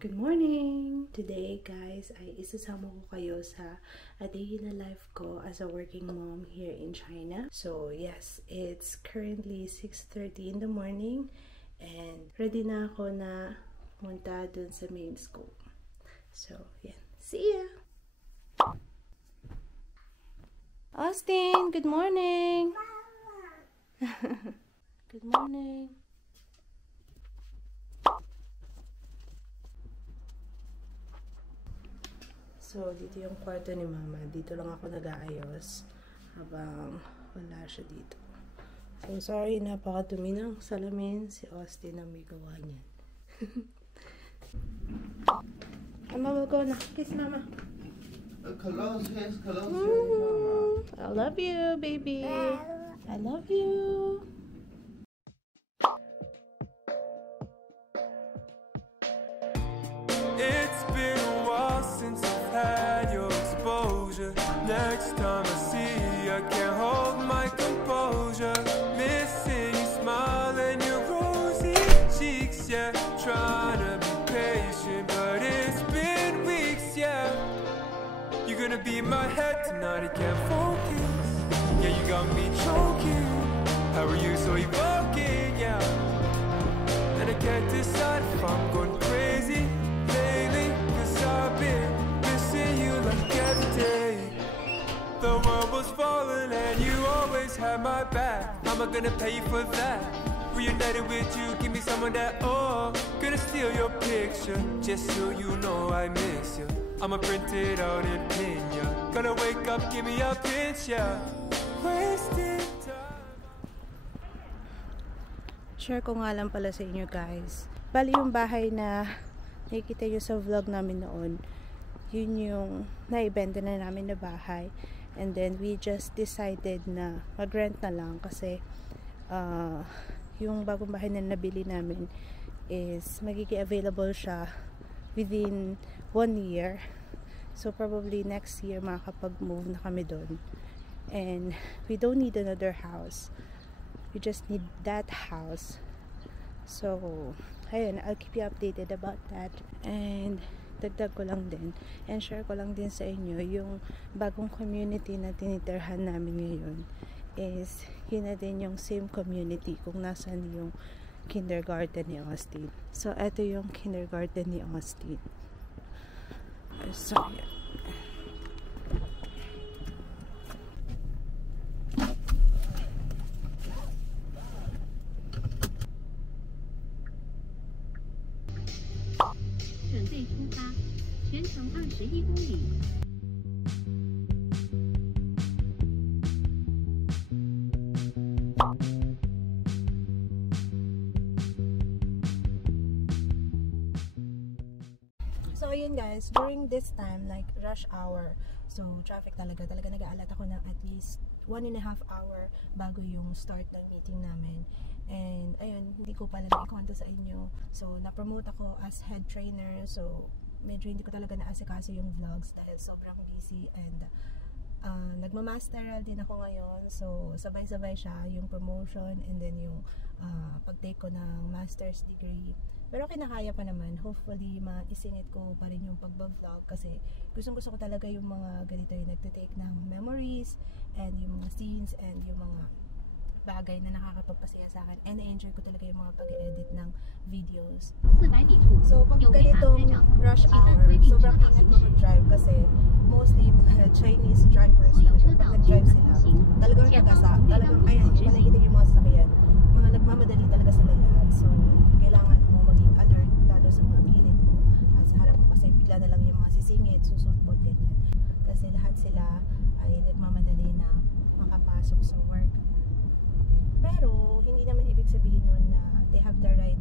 Good morning! Today guys ay isasama ko kayo sa a day in the life ko as a working mom here in China. So yes, it's currently 6:30 in the morning and ready na ako na pumunta dun sa main school. So yeah, see ya! Austin, good morning! Good morning! So, dito yung kwarto ni Mama. Dito lang ako nag-aayos habang wala siya dito. So, sorry, napakadumi ng salamin. Si Austin ang may gawa niyan. Mama, we'll go na. Kiss Mama. I love you, baby. I love you. It's been a while since I've had your exposure. Next time I see you, I can't hold my composure. Missing your smile and your rosy cheeks, yeah. Trying to be patient, but it's been weeks, yeah. You're gonna be in my head tonight, I can't focus. Yeah, you got me choking. How are you so evoking, yeah. And I can't decide if I'm going crazy lately, 'cause I've been missing you like every day. The world was falling and you always had my back. How am I gonna pay you for that? Reunited with you, give me some of that, oh. Gonna steal your picture, just so you know I miss you. I'ma print it out and pin ya. Gonna wake up, give me a pinch, yeah. Wasting time. Share ko nga lang pala sa inyo guys. Bali yung bahay na nakikita nyo sa vlog namin noon, yun yung naibenta na namin na bahay. And then we just decided na mag-rent na lang kasi yung bagong bahay na nabili namin is magiging available siya within 1 year. So probably next year makakapag-move na kami doon. And we don't need another house. We just need that house. So, ayun, I'll keep you updated about that. And dagdag ko lang din and share ko lang din sa inyo yung bagong community na tinitirhan namin ngayon is yun na din yung same community kung nasan yung kindergarten ni Austin. So, eto yung kindergarten ni Austin. So, yeah. So ayun guys, during this time like rush hour, so traffic talaga nag-aalat ako ng at least 1.5 hour bago yung start ng meeting namin. And ayun, hindi ko pala na-ikwento sa inyo. So na-promote ako as head trainer. So medyo hindi ko talaga naasikaso yung vlogs dahil sobrang busy and nagmamasteral din ako ngayon. So sabay-sabay siya yung promotion and then yung pag-take ko ng master's degree. Pero kinakaya pa naman. Hopefully maisingit ko pa rin yung pagbablog kasi gustong-gusto ko talaga yung mga ganito yung nagtitake ng memories and yung mga scenes and yung mga bagay na nakakapagpasaya sa akin, and na-enjoy ko talaga yung mga pag-edit ng videos. So pag ganitong rush hour, sobrang ingat ko mag-drive kasi mostly Chinese drivers talaga. Pag nag-drive sila, talagang nagkasa, talagang ayan, yung nakikita yung mga sasakyan, mga nagmamadali talaga sila lahat. So kailangan mo maging alert lalo sa mga gilid mo at sa harap mo kasi bigla na lang yung mga sisingit, susulpot, ganyan. Kasi lahat sila ay nagmamadali na makapasok sa work. Pero, hindi naman ibig sabihin nun na they have the right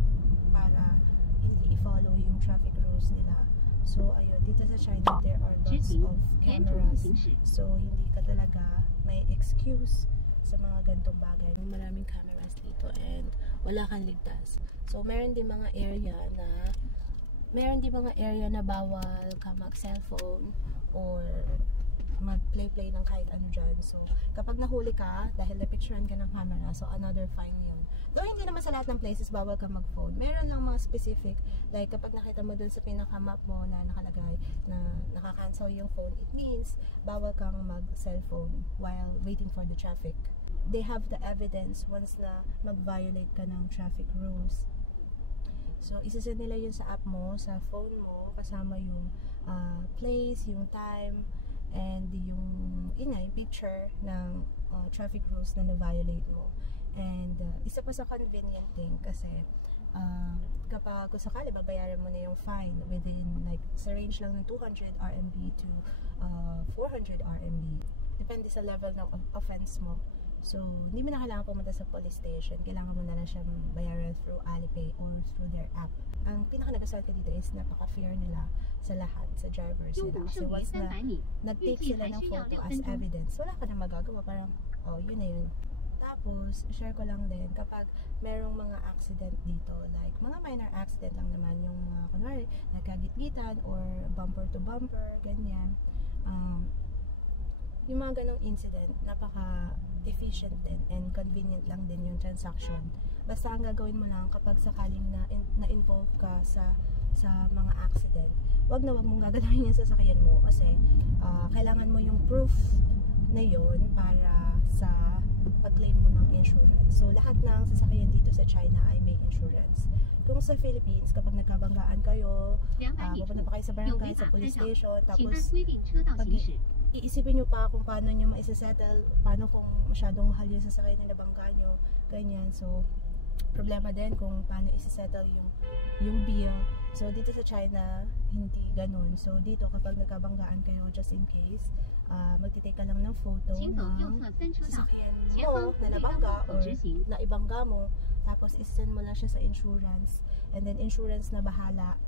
para hindi i-follow yung traffic rules nila. So, ayun, dito sa China, there are lots of cameras. So, hindi ka talaga may excuse sa mga gantong bagay. Maraming cameras dito and wala kang ligtas. So, meron din mga area na bawal ka mag-cellphone or mag-play ng kahit ano dyan. So, kapag nahuli ka, dahil na-picturean ka ng camera, so another fine yun. Though hindi naman sa lahat ng places bawal kang mag-phone. Meron lang mga specific, like kapag nakita mo dun sa pinaka-map mo na nakalagay na nakakancel yung phone, it means bawal kang mag-cellphone while waiting for the traffic. They have the evidence once na mag-violate ka ng traffic rules. So, isasend nila yun sa app mo, sa phone mo, kasama yung place, yung time, and yung picture ng traffic rules na na-violate mo. And isa pa sa convenient thing kasi kapag kung sakali babayaran mo na yung fine within like sa range lang ng 200 RMB to 400 RMB, depende sa level ng offense mo. So, hindi mo na kailangan pumunta sa police station. Kailangan mo na lang siyang bayaran through Alipay or through their app. Ang pinaka-nagustuhan ko dito is napaka-fair nila sa lahat, sa drivers nila. Kasi once na nag-take sila ng photo as evidence, wala ka na magagawa. Parang, yun na yun. Tapos, share ko lang din, kapag merong mga accident dito, like mga minor accident lang naman, yung mga, kunwari, nagkagit-gitan or bumper to bumper, ganyan. Yung mga ganong incident, napaka-efficient din and convenient lang din yung transaction. Basta ang gagawin mo lang kapag sakaling na-involve ka sa mga accident, wag mong gagalawin yung sasakyan mo kasi kailangan mo yung proof na yun para sa pag-claim mo ng insurance. So, lahat ng sasakyan dito sa China ay may insurance. Kung sa Philippines, kapag nagkabanggaan kayo, pupunta pa kayo sa barangay, sa police station, tapos iisipin nyo pa kung paano nyo maisasettle, paano kung masyadong mahal yung sasakyan na nabangga nyo, ganyan. So, problema din kung paano isasettle yung bill. So, dito sa China, hindi ganun. So, dito kapag nagkabanggaan kayo, just in case, magtitake ka lang ng photo ng sasakyan mo na nabangga or na ibangga mo, tapos isend mo lang siya sa insurance, and then insurance na bahala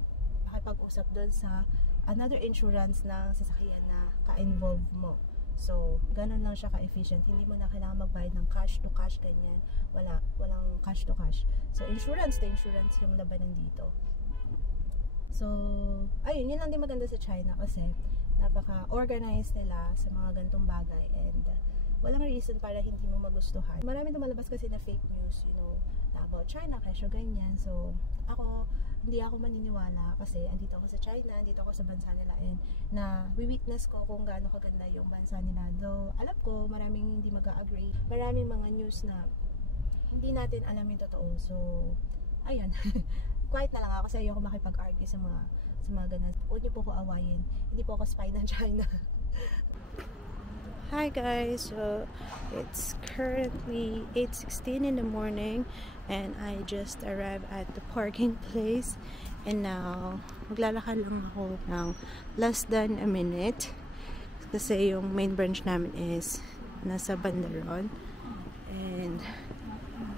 makipag-usap doon sa another insurance na sasakyan na ka-involve mo. So, ganun lang siya ka-efficient. Hindi mo na kailangan magbayad ng cash to cash, ganyan. Walang cash to cash. So, insurance to insurance yung labanan dito. So, ayun, yun lang din maganda sa China kasi napaka-organized nila sa mga gantong bagay and walang reason para hindi mo magustuhan. Marami lumalabas kasi na fake news, about China, kesyo ganyan. So, hindi ako maniniwala kasi andito ako sa China, andito ako sa bansa nila and na-witness ko kung gaano kaganda yung bansa nila. Though, alam ko, maraming hindi mag-a-agree. Maraming mga news na hindi natin alam yung totoo. So, ayun. Quiet na lang ako kasi ayoko makipag-argue sa mga ganun. Huwag niyo po ko awayin. Hindi po ako spy ng China. Hi guys, so it's currently 8:16 in the morning and I just arrived at the parking place and now maglalakad lang ako ng less than a minute kasi yung main branch namin is nasa Bandaron and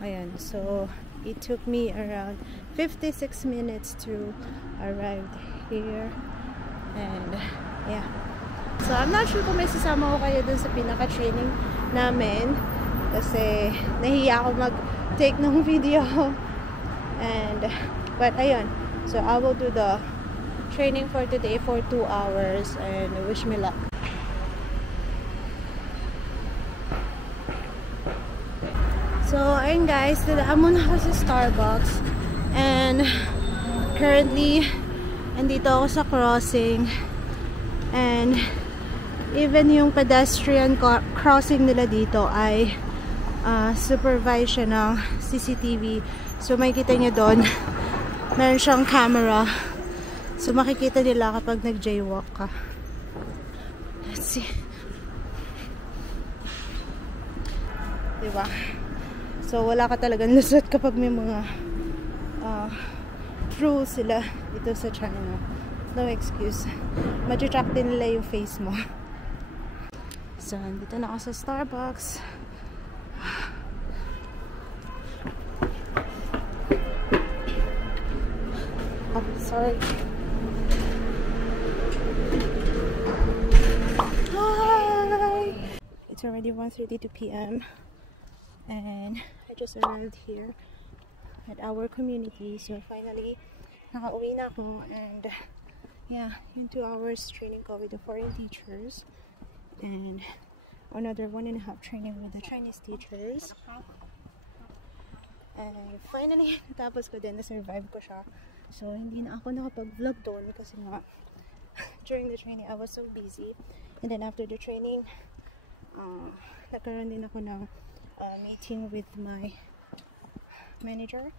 ayan, so it took me around 56 minutes to arrive here and yeah. So, I'm not sure kung may sasama ko kayo dun sa pinaka-training namin kasi nahiya ako mag-take ng video but ayun, so I will do the training for today for 2 hours and wish me luck. So, ayun guys, dadaan muna ako sa Starbucks and currently andito ako sa crossing and even yung pedestrian crossing nila dito ay supervised siya ng CCTV. So, makikita nyo doon, meron siyang camera. So, makikita nila kapag nag-jaywalk ka. Let's see. Diba? So, wala ka talagang lusot kapag may mga rules sila dito sa China. No excuse. Mag-track din nila yung face mo. So, dito na ako sa Starbucks. Oh, sorry. Hi! It's already 1:32 p.m. and I just arrived here at our community. So, finally, nakauwi na ako and yeah, in 2 hours training ko with the foreign teachers and another 1.5 training with the Chinese teachers. And finally, natapos ko din, na-survive ko siya. So, hindi na ako nakapag-vlog doon kasi nga, during the training, I was so busy. And then after the training, nagkaroon din ako ng meeting with my manager.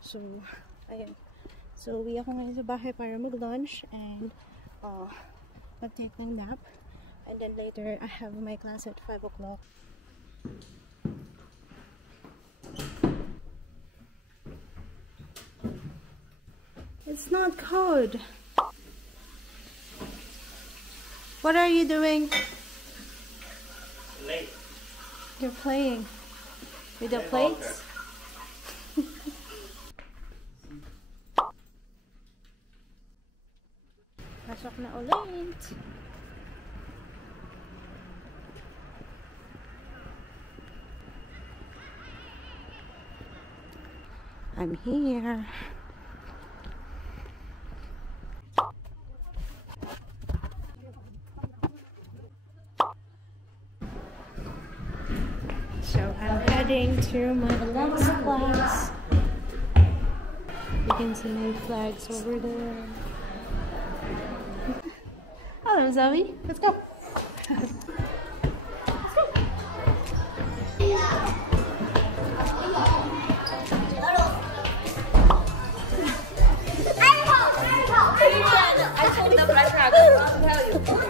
So, ayun. So, uwi ako ngayon sa bahay para mag-lunch and mag-take ng nap. And then later, I have my class at 5 o'clock. It's not cold. What are you doing? Late. You're playing with the plates? Pasok na ulit. I'm here. So I'm heading to my next class. You can see my flags over there. Hello, Zoe. Let's go. I told the pressure, I couldn't tell you.